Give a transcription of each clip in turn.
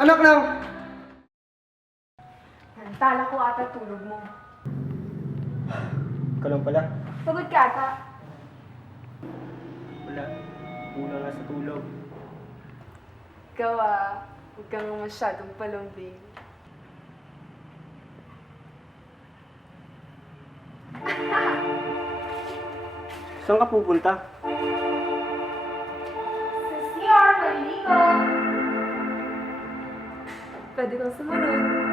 Anak ng... Tala ko ata tulog mo. Ikaw lang pala. Pagod ka ata. Wala. Kulang na sa tulog. Ikaw ah, huwag kang masyadong palambing. Saan ka pupunta? Pwede kang sumunod.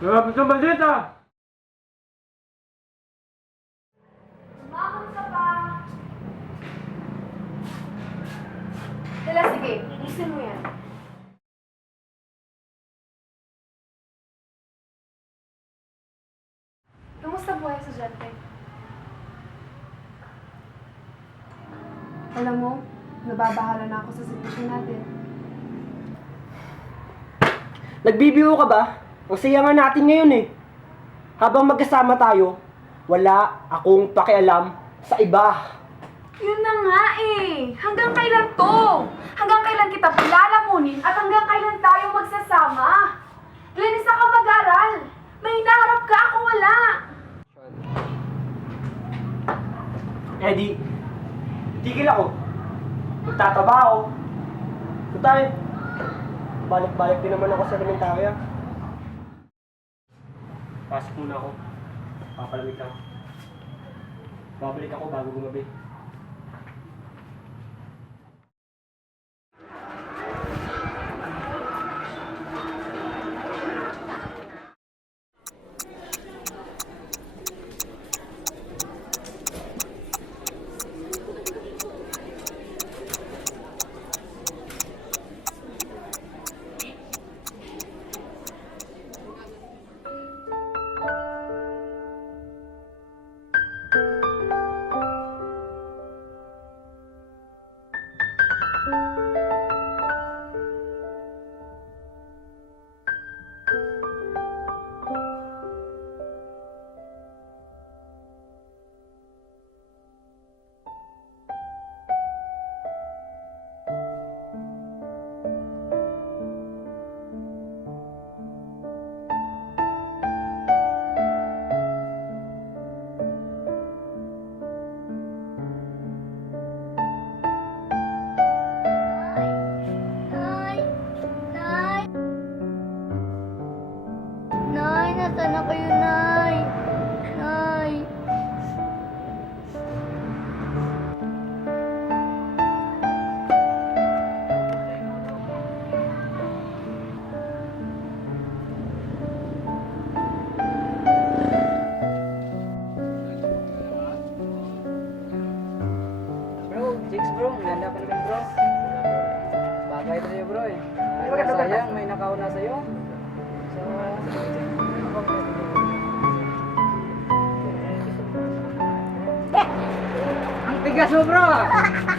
Malapit sa balita! Umakot ka pa. Dala, sige. Isin mo yan. Kamusta buhay sa Jante? Alam mo, nababahala na ako sa sitwasyon natin. Nagbibiho ka ba? Ang saya nga natin ngayon eh. Habang magkasama tayo, wala akong pakialam sa iba. Yun na nga eh. Hanggang kailan to? Hanggang kailan kita palalamunin at hanggang kailan tayo magsasama? Glennis ka mag-aral. May hinaharap ka, ako wala. Eddie, tigil ako. Magtatabaho. Tutay, balik-balik din naman ako sa elementarya. Pasok muna ako. Papalamig lang. Babalik ako bago gumabi.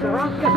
Ну,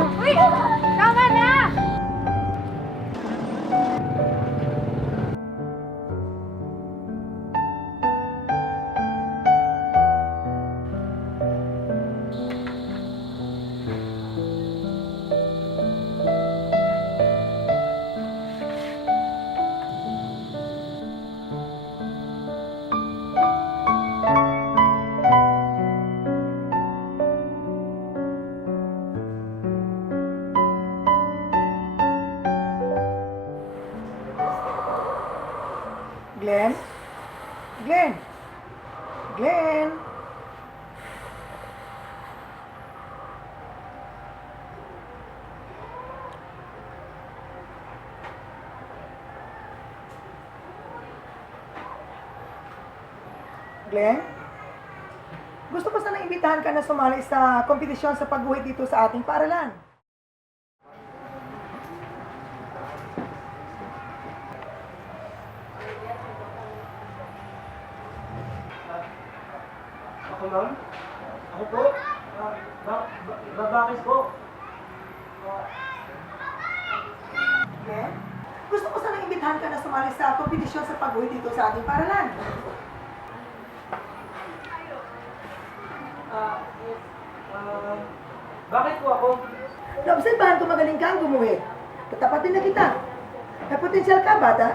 Glenn? Gusto ko sana imbitahan ka na sumali sa kompetisyon sa pagguhit dito sa ating paaralan. Ako, ma'am? Ako po? Ah, ba, ba, ba, bakit po? Glenn? Gusto ko sana imbitahan ka na sumali sa kompetisyon sa pagguhit dito sa ating paaralan. Ah, yes. Ah, bakit po ako? Naobserbahan ko magaling kang gumuhit. Katapatin na kita. May potensyal ka, bata.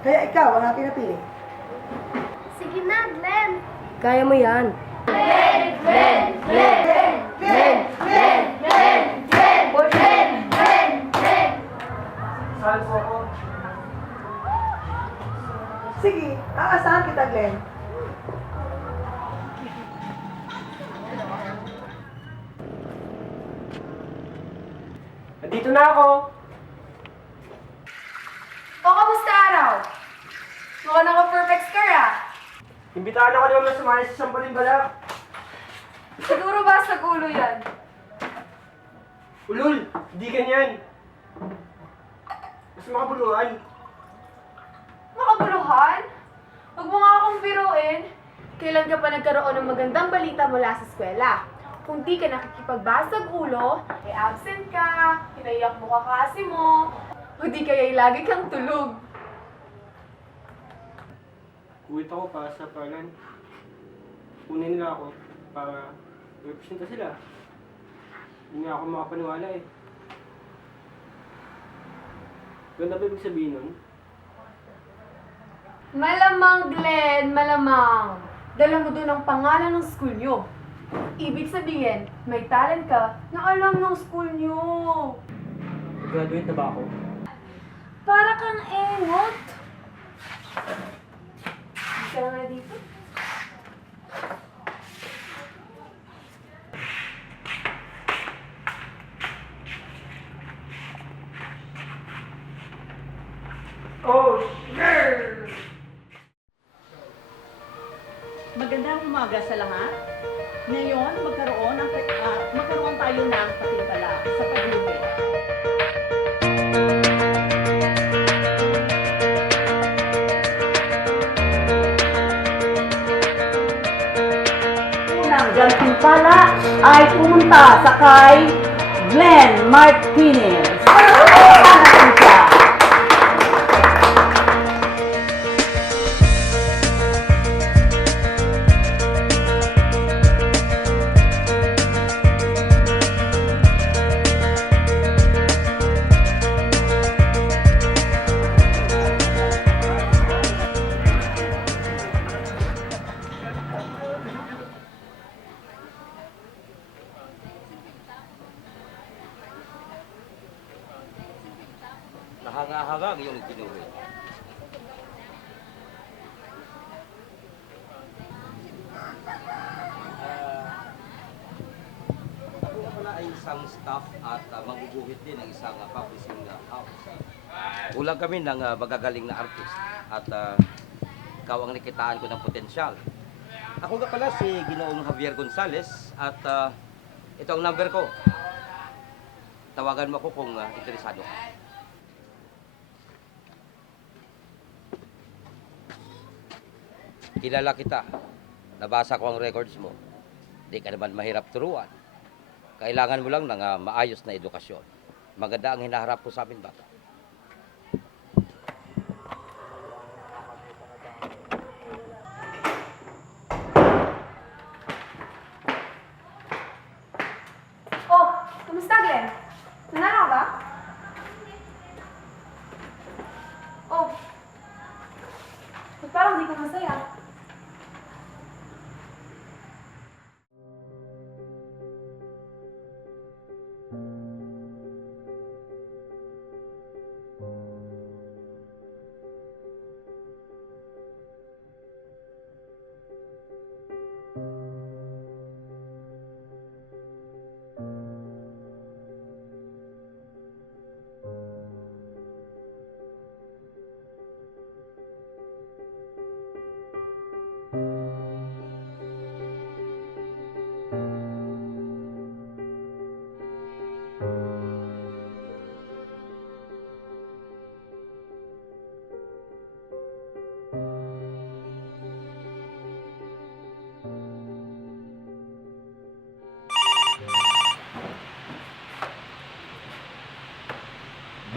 Kaya ikaw ang aking napili. Sige na, Glenn. Kaya mo yan. Saan po ako? Sige, aasahan kita, Glenn. Nandito na ako! O, kamusta araw? Mukhang naka-perfect score ah. Imbitahan ako naman sumali sa Sambaling Balak. Siguro ba sa gulo yan? Ulul, hindi ganyan. Mas makabuluhan. Makabuluhan? Huwag mo nga akong biruin. Kailan ka pa nagkaroon ng magandang balita mula sa eskwela? Kung di ka nakikipagbasag ulo, ay absent ka, hinaiyak mo kakasi mo, o di kaya lagi kang tulog. Uwit ako para sa palan. Kunin nila ako para representa sila. Hindi nga ako makapaniwala eh. Ganda ba ibig sabihin nun? Malamang, Glenn, malamang. Dala mo doon ang pangalan ng school nyo. Ibig sabihin, may talent ka na alam ng school nyo. Graduate na ba ako? Para kang engot. Hindi ka na nga dito. Oh, sure! Magandang umaga sa lahat. Ngayon, magkaroon, ang, ah, magkaroon tayo ng patimpala sa pagluwi. Unang gantimpala ay pumunta sa kay Glenn Martinez. Kami ng ah, magagaling na artist at uh, ikaw ang nakitaan ko ng potensyal. Ako nga pala si Ginoong Javier Gonzales at ah, ito ang number ko. tawagan mo ako kung ah, interesado ka. Kilala kita. Nabasa ko ang records mo. Di ka naman mahirap turuan. Kailangan mo lang ng ah, maayos na edukasyon. Maganda ang hinaharap ko sa amin bata. Oh, kumusta Glenn? Nanalo ka ba? Oh. Ba't parang hindi ka masaya?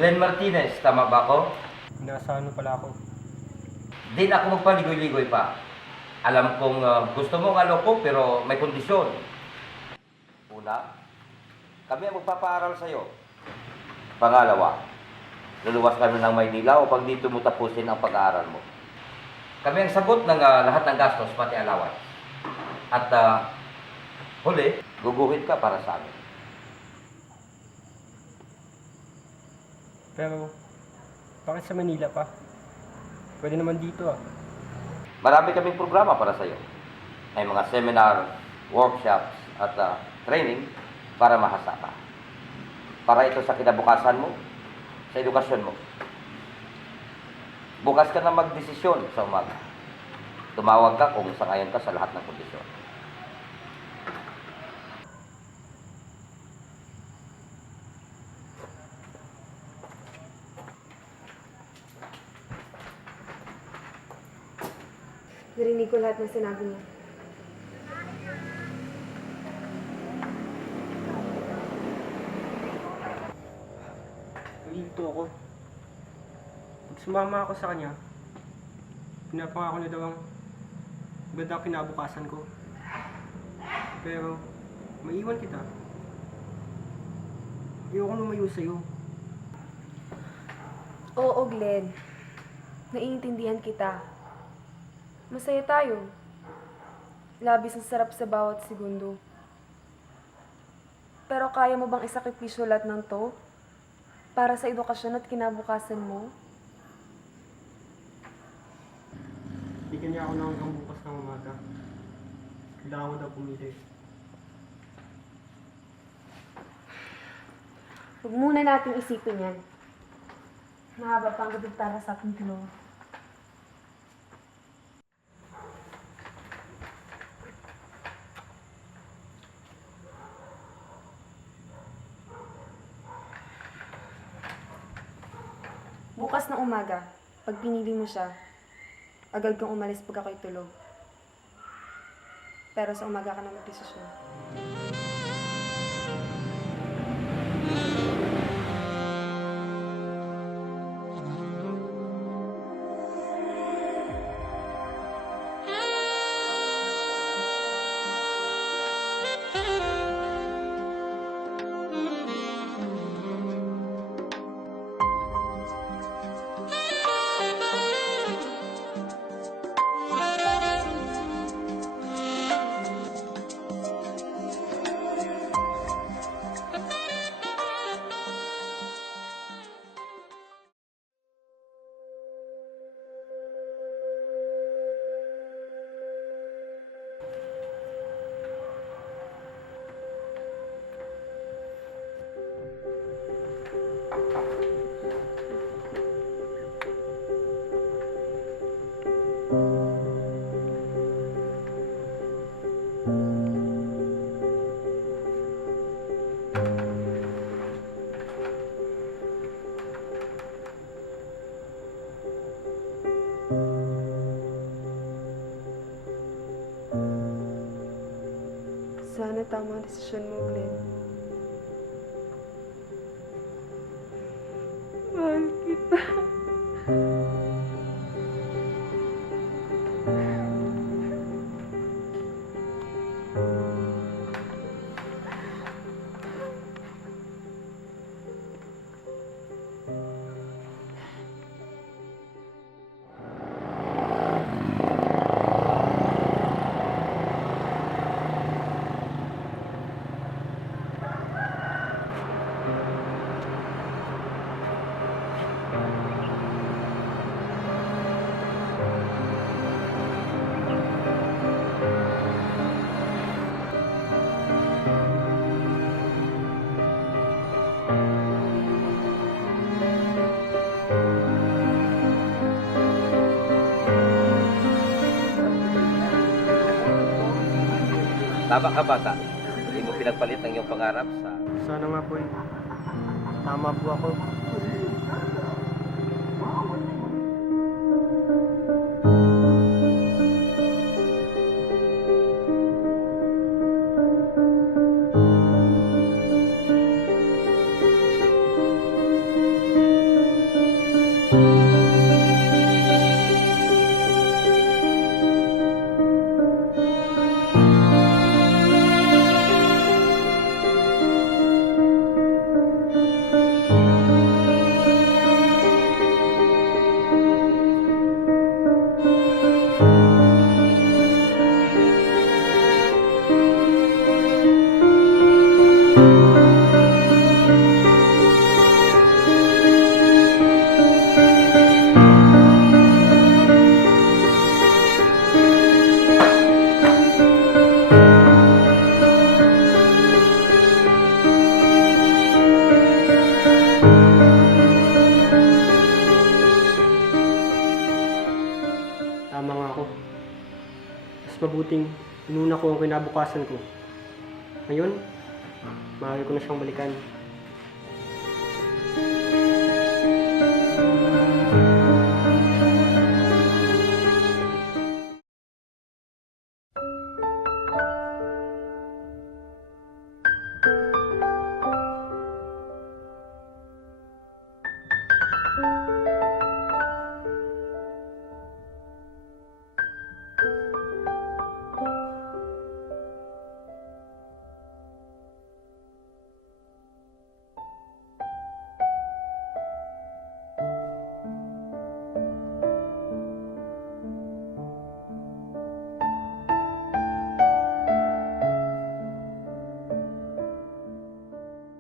Glenn Martinez, tama ba ako? Nasa ano pala ako? Di na ako magpaligoy-ligoy pa. Alam kong ah, gusto mong ano ko, pero may kondisyon. Una, kami ang magpapaaral sa'yo. Pangalawa, luluwas kami ng Maynila o pag dito mo tapusin ang pag-aaral mo. Kami ang sagot ng ah, lahat ng gastos, pati allowance. At ah, huli, guguhit ka para sa amin. Pero, bakit sa Manila pa? Pwede naman dito ah. Marami kaming programa para sa iyo. May mga seminar, workshops, at ah, training para mahasa ka. Para ito sa kinabukasan mo, sa edukasyon mo. Bukas ka na magdesisyon sa umaga. Tumawag ka kung sangayon ka sa lahat ng kondisyon. Narinig ko lahat ng sinabi niya. Nalito ako. Pag sumama ako sa kanya, pinapangako na daw ang ganda kinabukasan ko. Pero, maiwan kita. Ayoko lumayo sa'yo. Oo, Glenn. Naiintindihan kita. Masaya tayo. Labis ang sarap sa bawat segundo. Pero kaya mo bang isakripisyo lahat ng to? Para sa edukasyon at kinabukasan mo? Bigyan niya ako ng hanggang bukas ng umaga. Kailangan ko daw pumili. Huwag muna natin isipin yan. Mahaba pang gabi para sa ating dalawa. Bukas ng umaga, pag pinili mo siya, agad kang umalis pag ako'y tulog. Pero sa umaga ka na magdesisyon. Sana tama ang desisyon Tama ka bata. Hindi mo pinagpalit ng iyong pangarap sa Sana nga po eh. Tama po ako.